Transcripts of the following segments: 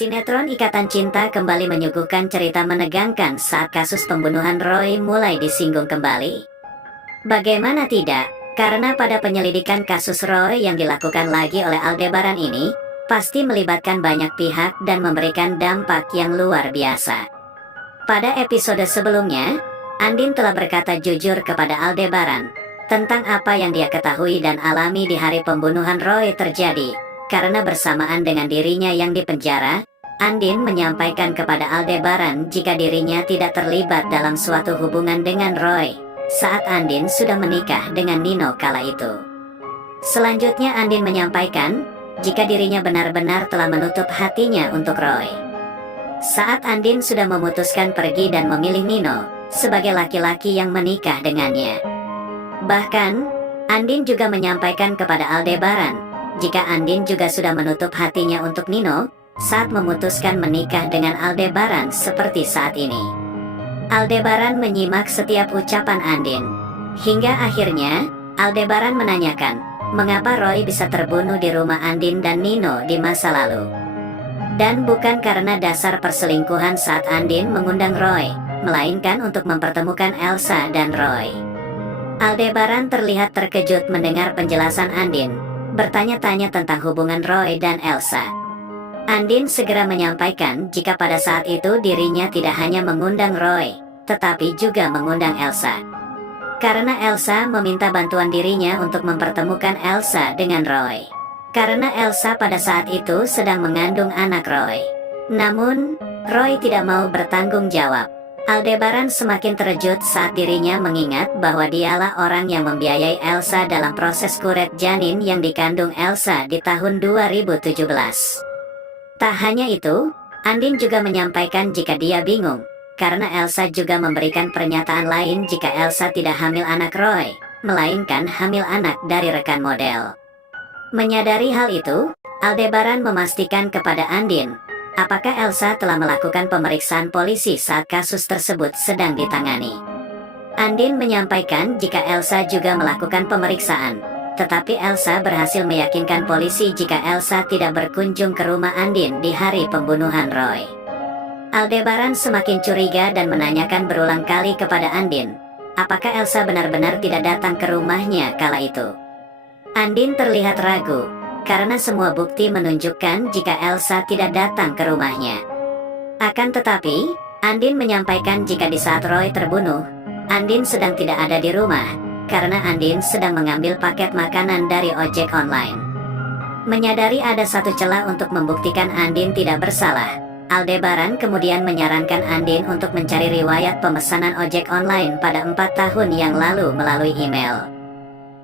Sinetron Ikatan Cinta kembali menyuguhkan cerita menegangkan saat kasus pembunuhan Roy mulai disinggung kembali. Bagaimana tidak, karena pada penyelidikan kasus Roy yang dilakukan lagi oleh Aldebaran ini, pasti melibatkan banyak pihak dan memberikan dampak yang luar biasa. Pada episode sebelumnya, Andin telah berkata jujur kepada Aldebaran tentang apa yang dia ketahui dan alami di hari pembunuhan Roy terjadi. Karena bersamaan dengan dirinya yang dipenjara, Andin menyampaikan kepada Aldebaran jika dirinya tidak terlibat dalam suatu hubungan dengan Roy saat Andin sudah menikah dengan Nino kala itu. Selanjutnya Andin menyampaikan jika dirinya benar-benar telah menutup hatinya untuk Roy. Saat Andin sudah memutuskan pergi dan memilih Nino sebagai laki-laki yang menikah dengannya. Bahkan, Andin juga menyampaikan kepada Aldebaran jika Andin juga sudah menutup hatinya untuk Nino saat memutuskan menikah dengan Aldebaran seperti saat ini. Aldebaran menyimak setiap ucapan Andin. Hingga akhirnya, Aldebaran menanyakan, mengapa Roy bisa terbunuh di rumah Andin dan Nino di masa lalu. Dan bukan karena dasar perselingkuhan saat Andin mengundang Roy, melainkan untuk mempertemukan Elsa dan Roy. Aldebaran terlihat terkejut mendengar penjelasan Andin, bertanya-tanya tentang hubungan Roy dan Elsa. Andin segera menyampaikan jika pada saat itu dirinya tidak hanya mengundang Roy, tetapi juga mengundang Elsa. Karena Elsa meminta bantuan dirinya untuk mempertemukan Elsa dengan Roy. Karena Elsa pada saat itu sedang mengandung anak Roy. Namun, Roy tidak mau bertanggung jawab. Aldebaran semakin terkejut saat dirinya mengingat bahwa dialah orang yang membiayai Elsa dalam proses kuret janin yang dikandung Elsa di tahun 2017. Tak hanya itu, Andin juga menyampaikan jika dia bingung, karena Elsa juga memberikan pernyataan lain jika Elsa tidak hamil anak Roy, melainkan hamil anak dari rekan model. Menyadari hal itu, Aldebaran memastikan kepada Andin, apakah Elsa telah melakukan pemeriksaan polisi saat kasus tersebut sedang ditangani. Andin menyampaikan jika Elsa juga melakukan pemeriksaan, tetapi Elsa berhasil meyakinkan polisi jika Elsa tidak berkunjung ke rumah Andin di hari pembunuhan Roy. Aldebaran semakin curiga dan menanyakan berulang kali kepada Andin, apakah Elsa benar-benar tidak datang ke rumahnya kala itu. Andin terlihat ragu, karena semua bukti menunjukkan jika Elsa tidak datang ke rumahnya. Akan tetapi, Andin menyampaikan jika di saat Roy terbunuh, Andin sedang tidak ada di rumah, karena Andin sedang mengambil paket makanan dari ojek online. Menyadari ada satu celah untuk membuktikan Andin tidak bersalah, Aldebaran kemudian menyarankan Andin untuk mencari riwayat pemesanan ojek online pada 4 tahun yang lalu melalui email.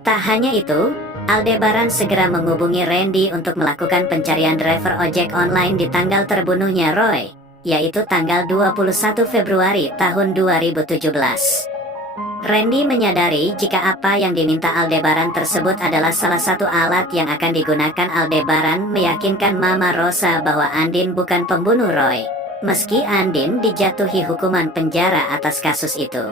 Tak hanya itu, Aldebaran segera menghubungi Randy untuk melakukan pencarian driver ojek online di tanggal terbunuhnya Roy, yaitu tanggal 21 Februari tahun 2017. Randy menyadari jika apa yang diminta Aldebaran tersebut adalah salah satu alat yang akan digunakan Aldebaran meyakinkan Mama Rosa bahwa Andin bukan pembunuh Roy, meski Andin dijatuhi hukuman penjara atas kasus itu.